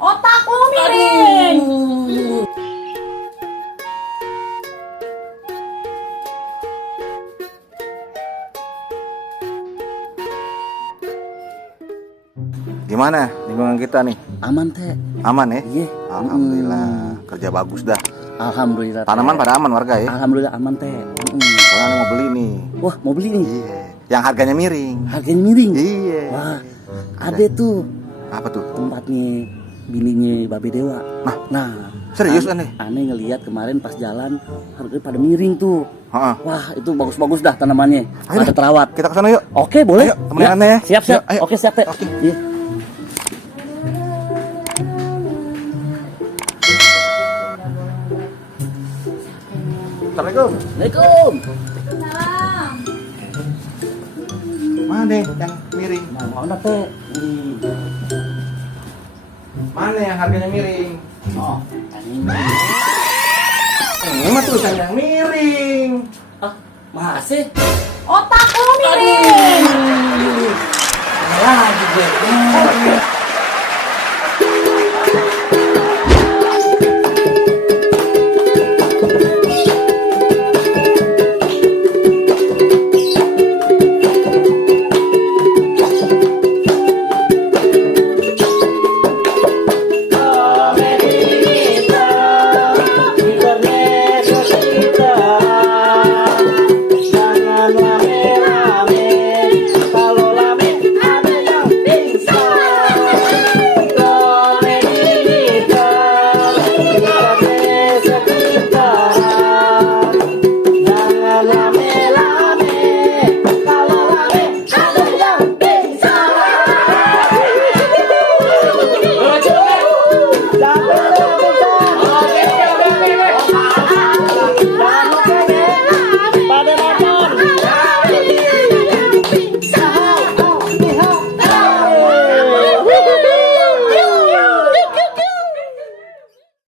Otak lu miring. Gimana lingkungan kita nih? Aman teh. Aman ya? Iya. Alhamdulillah. Kerja bagus dah. Alhamdulillah. Tanaman pada aman warga ya? Alhamdulillah aman teh. Soalnya mau beli nih. Wah mau beli nih. Iya. Yang harganya miring. Harganya miring. Iya. Wah ada tuh Apa tuh? tempatnya bininya Babe Dewa. Nah Serius aneh? Aneh ngelihat kemarin pas jalan harganya pada miring tuh. Heeh. Wah itu bagus-bagus dah tanamannya. Ayo Pada deh, terawat. Kita ke sana yuk. Oke boleh. Ayo, temenin Aneh ya. Siap siap. Ayo, ayo. Oke siap teh. Oke. Iya. Assalamualaikum. Assalamualaikum. Salam. Mana yang miring? Nah mana teh? Nih. Mana yang harganya miring? Oh ini. Ini mah tulisan yang miring. Ah masih? Otak lu miring. Lagi gue.